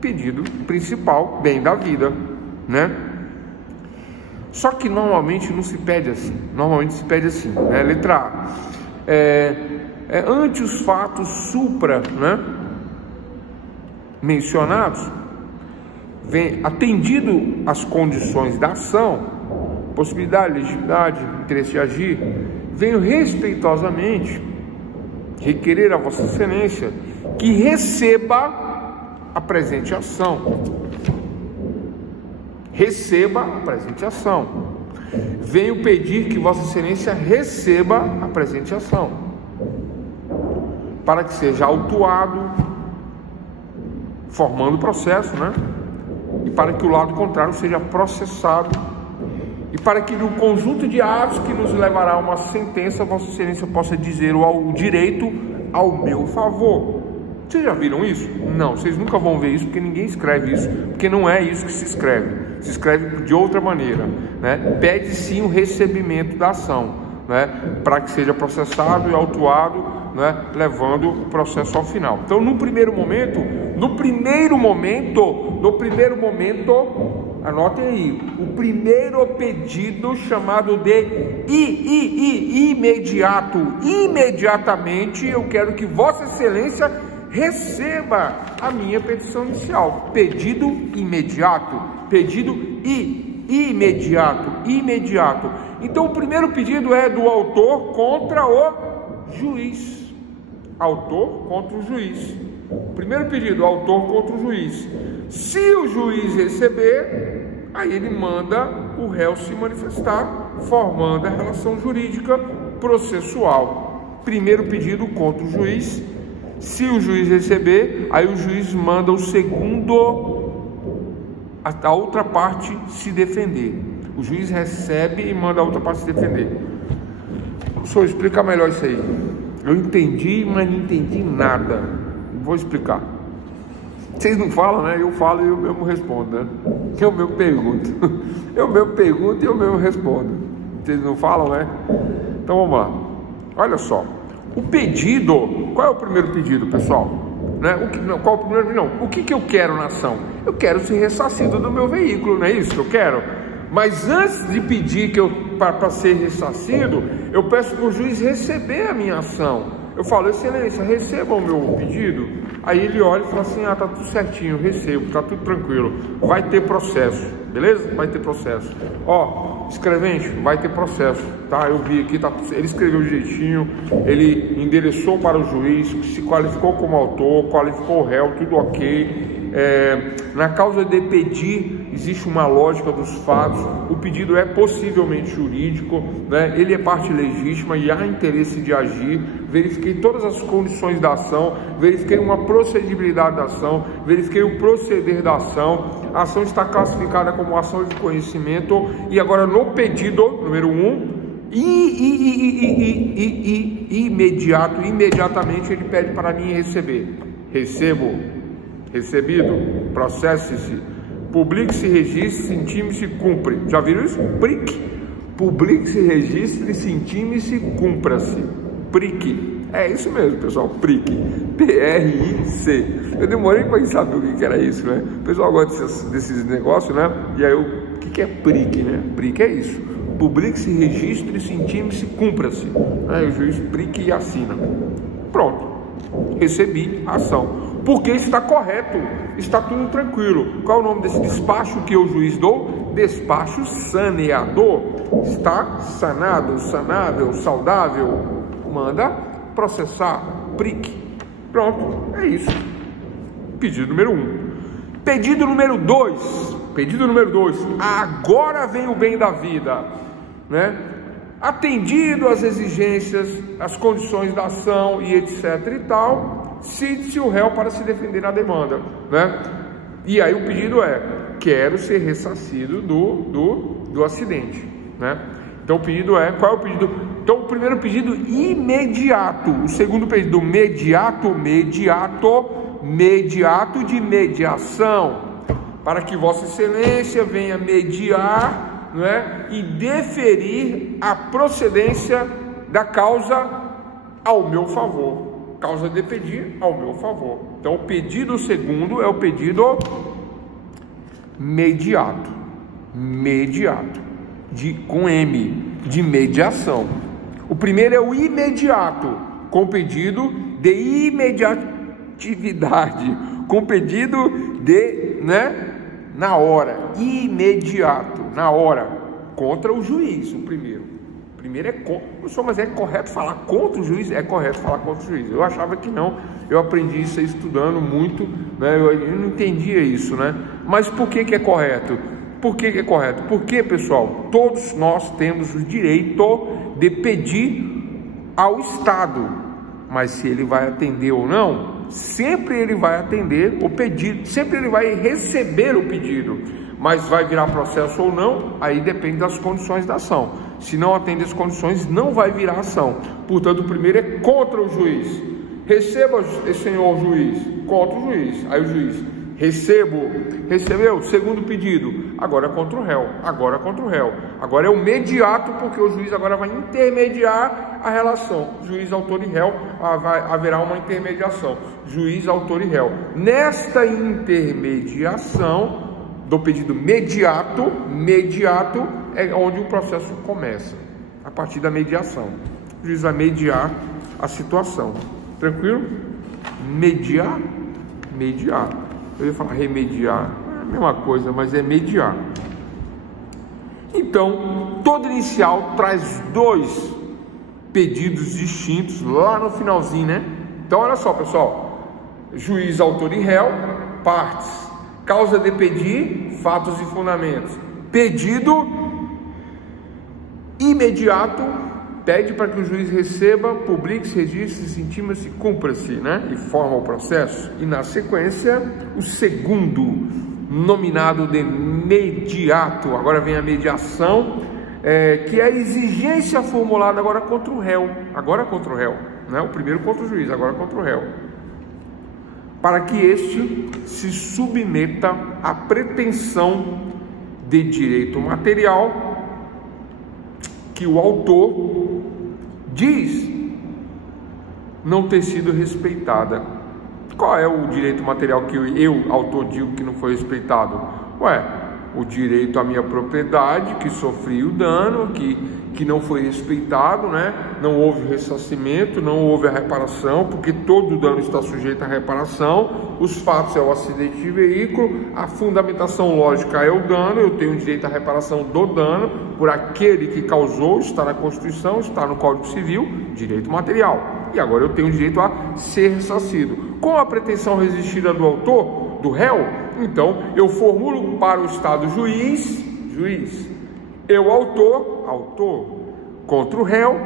Pedido principal, bem da vida, né? Só que normalmente não se pede assim. Normalmente se pede assim, né? Letra A. Ante os fatos supra, né, mencionados, atendido as condições da ação, possibilidade, legitimidade, interesse de agir, venho respeitosamente requerer a Vossa Excelência que receba a presente ação. Receba a presente ação. Venho pedir que Vossa Excelência receba a presente ação, para que seja autuado, formando o processo, né? E para que o lado contrário seja processado, e para que no conjunto de atos que nos levará a uma sentença, Vossa Excelência possa dizer o direito ao meu favor. Vocês já viram isso? Não, vocês nunca vão ver isso, porque ninguém escreve isso, porque não é isso que se escreve. Se escreve de outra maneira, né? Pede sim o recebimento da ação, né? Para que seja processado e autuado, né? Levando o processo ao final. Então, no primeiro momento, anotem aí, o primeiro pedido chamado de imediatamente, eu quero que Vossa Excelência receba a minha petição inicial. Pedido imediato, pedido imediato. Então, o primeiro pedido é do autor contra o juiz. Autor contra o juiz. Primeiro pedido, autor contra o juiz. Se o juiz receber, aí ele manda o réu se manifestar, formando a relação jurídica processual. Primeiro pedido contra o juiz. Se o juiz receber, aí o juiz manda o segundo, a outra parte se defender. O juiz recebe e manda a outra parte se defender. Professor, explica melhor isso aí. Eu entendi, mas não entendi nada. Vou explicar. Vocês não falam, né? Eu falo e eu mesmo respondo, né? Eu mesmo pergunto. Eu mesmo pergunto e eu mesmo respondo. Vocês não falam, né? Então vamos lá. Olha só. O pedido, qual é o primeiro pedido, pessoal? Né? Qual é o primeiro? Não. O que eu quero na ação? Eu quero ser ressarcido do meu veículo, não é isso que eu quero? Mas antes de pedir para ser ressarcido, eu peço para o juiz receber a minha ação. Eu falo, Excelência, receba o meu pedido. Aí ele olha e fala assim, tá tudo certinho, recebo, tá tudo tranquilo. Vai ter processo, beleza? Vai ter processo. Ó, escrevente, vai ter processo, tá? Eu vi aqui, ele escreveu direitinho, ele endereçou para o juiz, se qualificou como autor, qualificou o réu, tudo ok. Na causa de pedir, existe uma lógica dos fatos, o pedido é possivelmente jurídico, né? Ele é parte legítima e há interesse de agir. Verifiquei todas as condições da ação, verifiquei uma procedibilidade da ação, verifiquei o proceder da ação, a ação está classificada como ação de conhecimento, e agora no pedido, número 1, imediatamente ele pede para mim receber. Recebo, recebido, processe-se, Publique-se, registre-se, intime-se, cumpre. Já viram isso? PRIC. Publique-se, registre-se, intime-se, cumpra-se. PRIC. É isso mesmo, pessoal. PRIC. P-R-I-C. Eu demorei para saber o que era isso, né? O pessoal gosta desses negócios, né? E aí, o que é PRIC, né? PRIC é isso. Publique-se, registre-se, intime-se, cumpra-se. Aí o juiz PRIC e assina. Pronto. Recebi a ação. Porque está correto, está tudo tranquilo. Qual é o nome desse despacho que o juiz dou? Despacho saneador. Está sanado, sanável, saudável. Manda processar. PRIC. Pronto, é isso. Pedido número 1. Pedido número 2. Pedido número 2. Agora vem o bem da vida, né? Atendido às exigências, às condições da ação e etc e tal, cite-se o réu para se defender na demanda, né? E aí o pedido é: quero ser ressarcido do acidente, né? Então o pedido é, qual é o pedido? Então o primeiro pedido, imediato. O segundo pedido, mediato de mediação, para que Vossa Excelência venha mediar, não é? E deferir a procedência da causa ao meu favor. Causa de pedir ao meu favor. Então o pedido segundo é o pedido mediato, com M, de mediação. O primeiro é o imediato, com pedido de imediatividade, com pedido de, né, na hora, imediato, na hora, contra o juiz. O primeiro é contra, mas é correto falar contra o juiz? É correto falar contra o juiz. Eu achava que não, eu aprendi isso aí estudando muito, né? Eu não entendia isso, né? Mas por que é correto? Por que é correto? Porque, pessoal, todos nós temos o direito de pedir ao Estado, mas se ele vai atender ou não, sempre ele vai atender o pedido, sempre ele vai receber o pedido, mas vai virar processo ou não, aí depende das condições da ação. Se não atende as condições, não vai virar ação. Portanto, o primeiro é contra o juiz. Receba, senhor juiz, contra o juiz. Aí o juiz: recebeu, segundo pedido, agora é contra o réu, agora é o mediato, porque o juiz agora vai intermediar a relação, juiz, autor e réu, haverá uma intermediação, juiz, autor e réu. Nesta intermediação do pedido mediato é onde o processo começa, a partir da mediação. O juiz vai mediar a situação, tranquilo? Mediar. Eu ia falar remediar, é a mesma coisa, mas é mediar. Então, todo inicial traz dois pedidos distintos lá no finalzinho, né? Então, olha só, pessoal: juiz, autor e réu, partes, causa de pedir, fatos e fundamentos. Pedido imediato, pede para que o juiz receba, publique-se, registre-se, intima-se, cumpra-se, né? E forma o processo. E na sequência, o segundo, nominado de mediato. Agora vem a mediação, que é a exigência formulada agora contra o réu. Né? O primeiro contra o juiz, agora contra o réu. Para que este se submeta à pretensão de direito material que o autor diz não ter sido respeitada. Qual é o direito material que eu, autor, digo que não foi respeitado? O direito à minha propriedade, que sofri o dano, que não foi respeitado, né? Não houve ressarcimento, não houve a reparação, porque todo dano está sujeito à reparação. Os fatos é o acidente de veículo, a fundamentação lógica é o dano, eu tenho direito à reparação do dano por aquele que causou, está na Constituição, está no Código Civil, direito material. E agora eu tenho direito a ser ressarcido. Com a pretensão resistida do autor, do réu, então eu formulo para o Estado juiz, eu autor, contra o réu,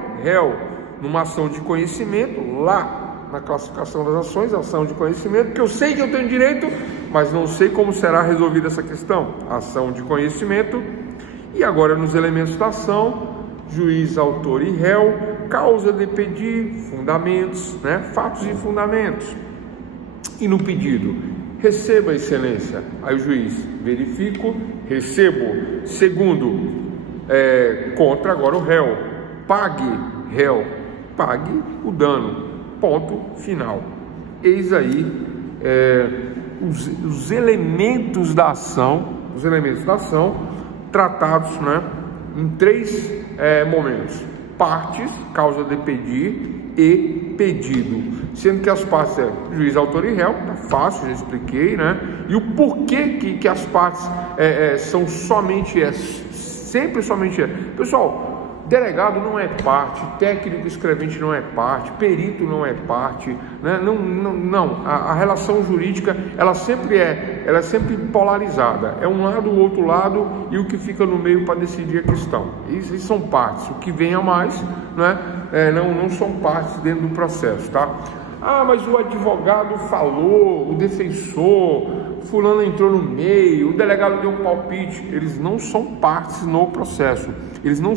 numa ação de conhecimento, lá na classificação das ações, ação de conhecimento, que eu sei que eu tenho direito, mas não sei como será resolvida essa questão, ação de conhecimento. E agora nos elementos da ação, juiz, autor e réu, causa de pedir, fundamentos, né? Fatos e fundamentos. E no pedido, receba, excelência. Aí o juiz, verifico, recebo. Segundo, contra agora o réu. Pague, réu, pague o dano. Ponto final. Eis aí os elementos da ação, tratados, né, em 3 momentos: partes, causa de pedir e pedido. Sendo que as partes juiz, autor e réu, tá fácil, já expliquei, né? E o porquê que as partes são somente sempre somente pessoal. Delegado não é parte, técnico escrevente não é parte, perito não é parte, né? Não. A relação jurídica ela é sempre polarizada. É um lado, o outro lado e o que fica no meio para decidir a questão. Isso são partes. O que vem a mais, né? Não são partes dentro do processo, tá? Ah, mas o advogado falou, o defensor, fulano entrou no meio, o delegado deu um palpite. Eles não são partes no processo. Eles não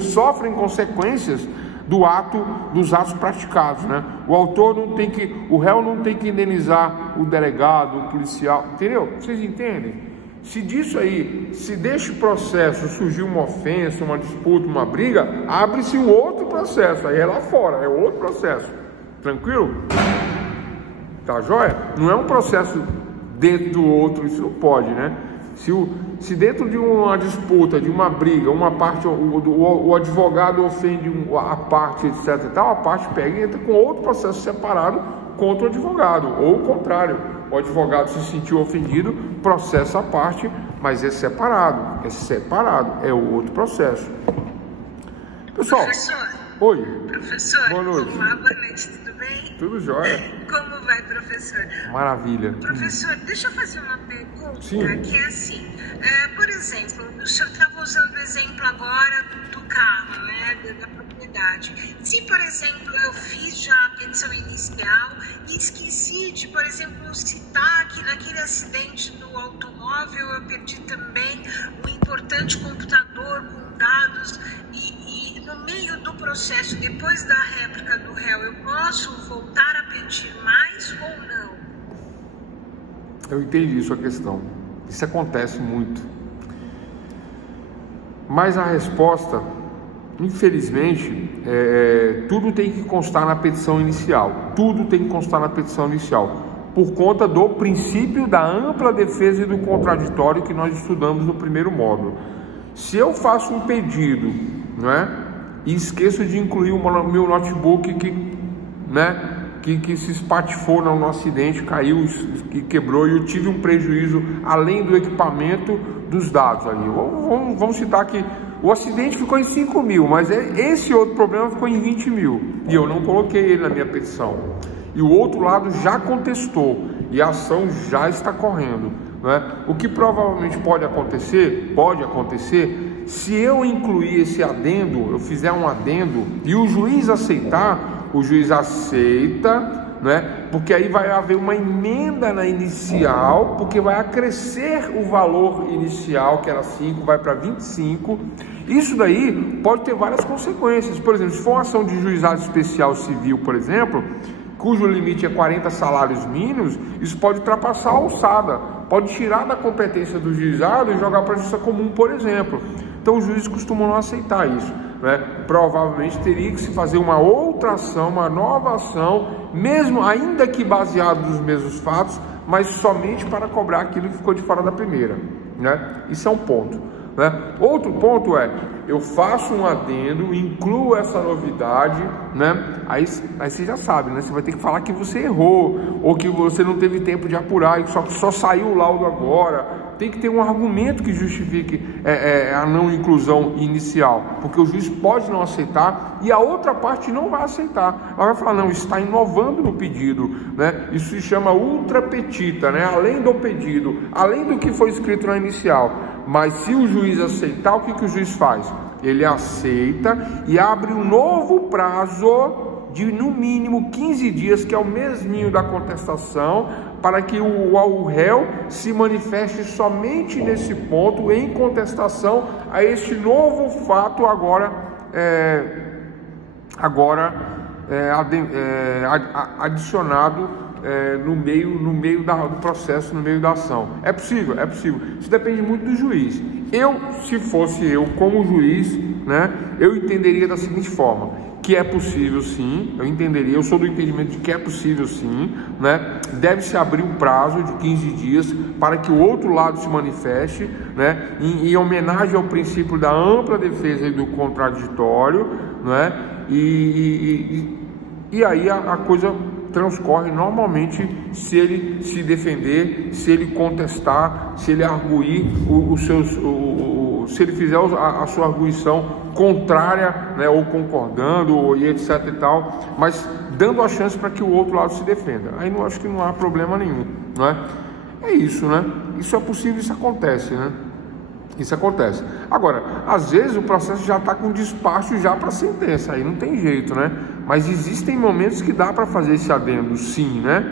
sofrem consequências dos atos praticados, né? O réu não tem que indenizar o delegado, o policial, entendeu? Vocês entendem? Se deste processo surgir uma ofensa, uma disputa, uma briga, abre-se um outro processo, aí é lá fora, é outro processo. Tranquilo? Tá joia? Não é um processo dentro do outro, isso não pode, né? Se dentro de uma disputa, de uma briga, uma parte, o advogado ofende a parte, etc e tal, a parte pega e entra com outro processo separado contra o advogado, ou o contrário, o advogado se sentiu ofendido, processa a parte, mas é separado, é o outro processo. Pessoal, professor, oi. Professor, boa noite. Olá, boa noite, tudo bem? Tudo jóia. Como vai, professor? Maravilha. Professor, deixa eu fazer uma pergunta. Sim. Que é assim, por exemplo, o senhor estava usando o exemplo agora do carro, né, da propriedade. Se, por exemplo, eu fiz já a petição inicial e esqueci de, por exemplo, citar que naquele acidente do automóvel eu perdi também um importante computador com dados e no meio do processo, depois da réplica do réu, eu posso voltar a pedir mais ou não? Eu entendi sua questão. Isso acontece muito. Mas a resposta, infelizmente, tudo tem que constar na petição inicial. Tudo tem que constar na petição inicial. Por conta do princípio da ampla defesa e do contraditório que nós estudamos no primeiro módulo. Se eu faço um pedido, não é? E esqueço de incluir o meu notebook que se espatifou no acidente, caiu, que quebrou, e eu tive um prejuízo além do equipamento dos dados ali. Vamos citar que o acidente ficou em 5 mil, mas esse outro problema ficou em 20 mil, e eu não coloquei ele na minha petição. E o outro lado já contestou, e a ação já está correndo, né? O que provavelmente pode acontecer, se eu incluir esse adendo, eu fizer um adendo e o juiz aceitar, o juiz aceita, né? Porque aí vai haver uma emenda na inicial, porque vai acrescer o valor inicial, que era 5, vai para 25. Isso daí pode ter várias consequências. Por exemplo, se for uma ação de juizado especial civil, por exemplo, cujo limite é 40 salários mínimos, isso pode ultrapassar a alçada, pode tirar da competência do juizado e jogar para a justiça comum, por exemplo. Então os juízes costumam não aceitar isso, né? Provavelmente teria que se fazer uma outra ação, uma nova ação, mesmo ainda que baseado nos mesmos fatos, mas somente para cobrar aquilo que ficou de fora da primeira, né? Isso é um ponto, né? Outro ponto é, eu faço um adendo, incluo essa novidade, né? Aí você já sabe, né? Você vai ter que falar que você errou, ou que você não teve tempo de apurar, e só saiu o laudo agora. Tem que ter um argumento que justifique a não inclusão inicial, porque o juiz pode não aceitar e a outra parte não vai aceitar. Ela vai falar, não, está inovando no pedido, né? Isso se chama ultra petita, né? Além do pedido, além do que foi escrito na inicial. Mas se o juiz aceitar, o que o juiz faz? Ele aceita e abre um novo prazo de no mínimo 15 dias, que é o mesminho da contestação, para que o réu se manifeste somente nesse ponto em contestação a este novo fato agora adicionado no meio do processo, no meio da ação. É possível, é possível. Isso depende muito do juiz. Se fosse eu como juiz, né, eu entenderia da seguinte forma, que é possível sim, eu sou do entendimento de que é possível sim, né, deve-se abrir um prazo de 15 dias para que o outro lado se manifeste, né, em homenagem ao princípio da ampla defesa e do contraditório, né, e aí a coisa transcorre normalmente se ele se defender, se ele contestar, se ele arguir se ele fizer a sua arguição contrária, né, ou concordando, e etc e tal, mas dando a chance para que o outro lado se defenda. Aí não acho que não há problema nenhum, não é? É isso, né? Isso é possível, isso acontece, né? Isso acontece. Agora, às vezes o processo já está com despacho já para sentença, aí não tem jeito, né? Mas existem momentos que dá para fazer esse adendo, sim, né?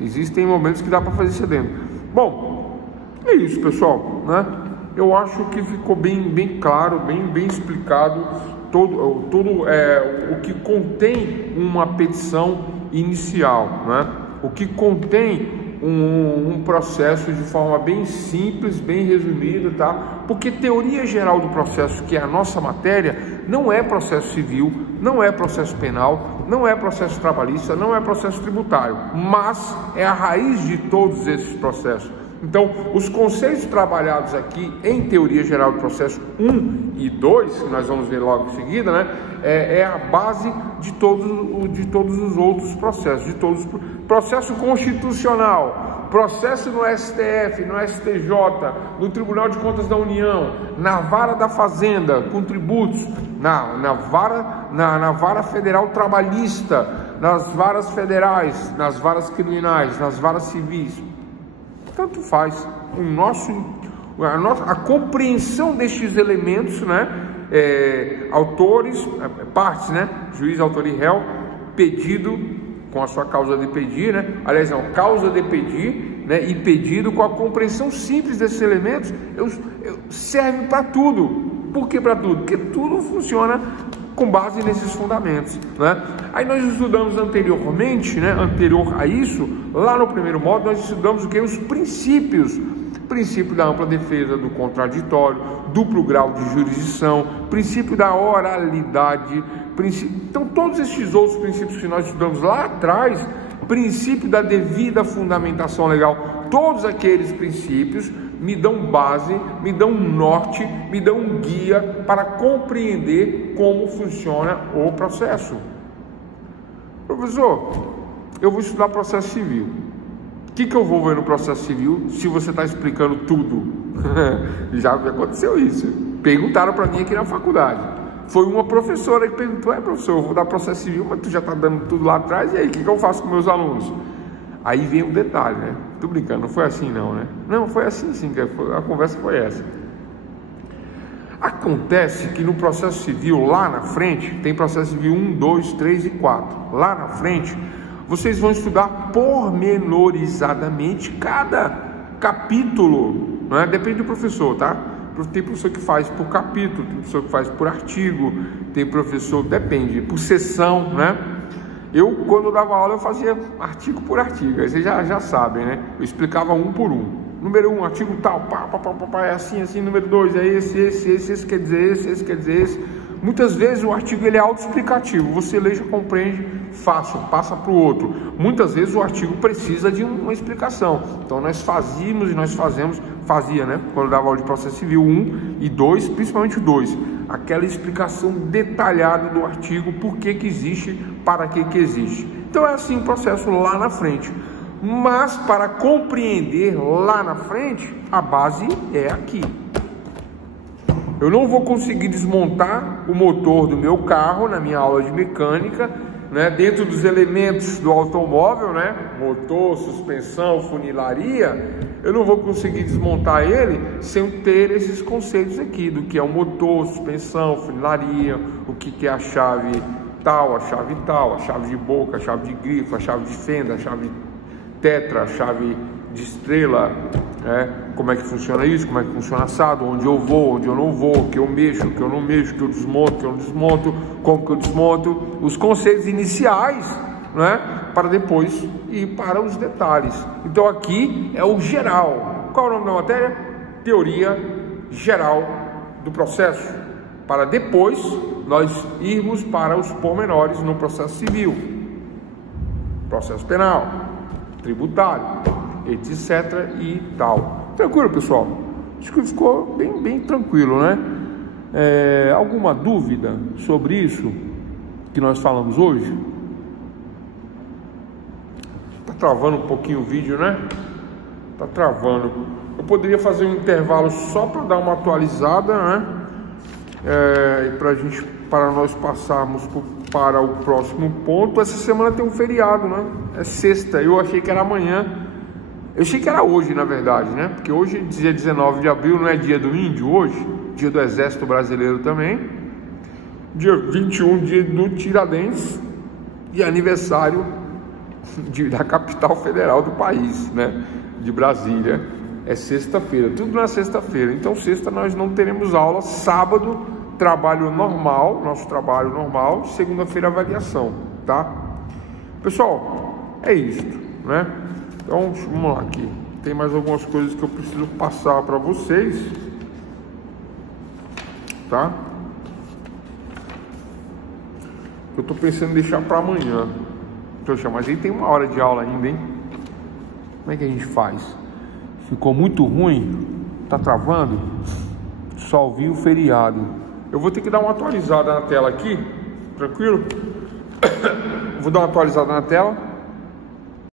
Existem momentos que dá para fazer esse adendo. Bom, é isso, pessoal, né? Eu acho que ficou bem claro, bem explicado todo o que contém uma petição inicial, né? O que contém um processo de forma bem simples, bem resumida, tá? Porque teoria geral do processo, que é a nossa matéria, não é processo civil, não é processo penal, não é processo trabalhista, não é processo tributário, mas é a raiz de todos esses processos. Então, os conceitos trabalhados aqui em teoria geral do processo 1 e 2, que nós vamos ver logo em seguida, né, é a base de todos os outros processos, de todos os processo constitucional, processo no STF, no STJ, no Tribunal de Contas da União, na vara da Fazenda, com tributos, na vara federal trabalhista, nas varas federais, nas varas criminais, nas varas civis. Tanto faz. A compreensão destes elementos, né, autores, partes, né, juiz, autor e réu, pedido com a sua causa de pedir, né, aliás não, causa de pedir, né, e pedido, com a compreensão simples desses elementos, serve para tudo. Por que para tudo? Porque tudo funciona com base nesses fundamentos, né? Aí nós estudamos anteriormente, né, anterior a isso, lá no primeiro módulo, nós estudamos o que? Os princípios. Princípio da ampla defesa, do contraditório, duplo grau de jurisdição, princípio da oralidade, então todos esses outros princípios que nós estudamos lá atrás, princípio da devida fundamentação legal, todos aqueles princípios me dão base, me dão norte, me dão um guia para compreender como funciona o processo. Professor, eu vou estudar processo civil. O que eu vou ver no processo civil se você está explicando tudo? Já aconteceu isso. Perguntaram para mim aqui na faculdade. Foi uma professora que perguntou: professor, eu vou dar processo civil, mas tu já está dando tudo lá atrás, e aí, o que eu faço com meus alunos? Aí vem um detalhe, né? Tô brincando, não foi assim não, né? Não, foi assim sim, a conversa foi essa. Acontece que no processo civil, lá na frente, tem processo civil 1, 2, 3 e 4. Lá na frente, vocês vão estudar pormenorizadamente cada capítulo, né? Depende do professor, tá? Tem professor que faz por capítulo, tem professor que faz por artigo, tem professor, depende, por sessão, né? Quando eu dava aula, eu fazia artigo por artigo, aí vocês já sabem, né? Eu explicava um por um. Número 1, artigo tal, é assim, número 2, é esse quer dizer esse quer dizer esse. Muitas vezes o artigo ele é autoexplicativo, você lê, já compreende, fácil, passa para o outro. Muitas vezes o artigo precisa de uma explicação, então nós fazia, né? Quando eu dava aula de processo civil 1 e 2, principalmente o 2, aquela explicação detalhada do artigo, por que existe, para que existe. Então é assim o processo lá na frente. Mas para compreender lá na frente, a base é aqui. Eu não vou conseguir desmontar o motor do meu carro na minha aula de mecânica, né, dentro dos elementos do automóvel, né, motor, suspensão, funilaria. Eu não vou conseguir desmontar ele sem ter esses conceitos aqui, do que é o motor, suspensão, funilaria, o que é a chave tal, a chave de boca, a chave de grifo, a chave de fenda, a chave tetra, a chave de estrela, né? Como é que funciona isso, como é que funciona assado, onde eu vou, onde eu não vou, o que eu mexo, o que eu não mexo, o que eu desmonto, como que eu desmonto. Os conceitos iniciais né, para depois ir para os detalhes. Então aqui é o geral. Qual é o nome da matéria? Teoria geral do processo, para depois nós irmos para os pormenores no processo civil, processo penal, tributário, etc. e tal. Tranquilo, pessoal? Acho que ficou bem tranquilo, né? Alguma dúvida sobre isso que nós falamos hoje? Tá travando um pouquinho o vídeo, né? Tá travando. Eu poderia fazer um intervalo só para dar uma atualizada, né? Para nós passarmos para o próximo ponto. Essa semana tem um feriado, né? É sexta. Eu achei que era amanhã. Eu achei que era hoje, na verdade, né? Porque hoje, dia 19 de abril, não é dia do índio hoje? Dia do Exército Brasileiro também. Dia 21, dia do Tiradentes. E aniversário da capital federal do país, né? De Brasília. É sexta-feira, tudo na sexta-feira. Então sexta nós não teremos aula. Sábado, trabalho normal, nosso trabalho normal. Segunda-feira, avaliação, tá? Pessoal, é isso, né? Então vamos lá aqui. Tem mais algumas coisas que eu preciso passar para vocês, tá? Eu tô pensando em deixar para amanhã. Poxa, mas aí tem 1 hora de aula ainda, hein? Como é que a gente faz? Ficou muito ruim? Tá travando? Só ouvi o feriado. Eu vou ter que dar uma atualizada na tela aqui. Tranquilo? Vou dar uma atualizada na tela.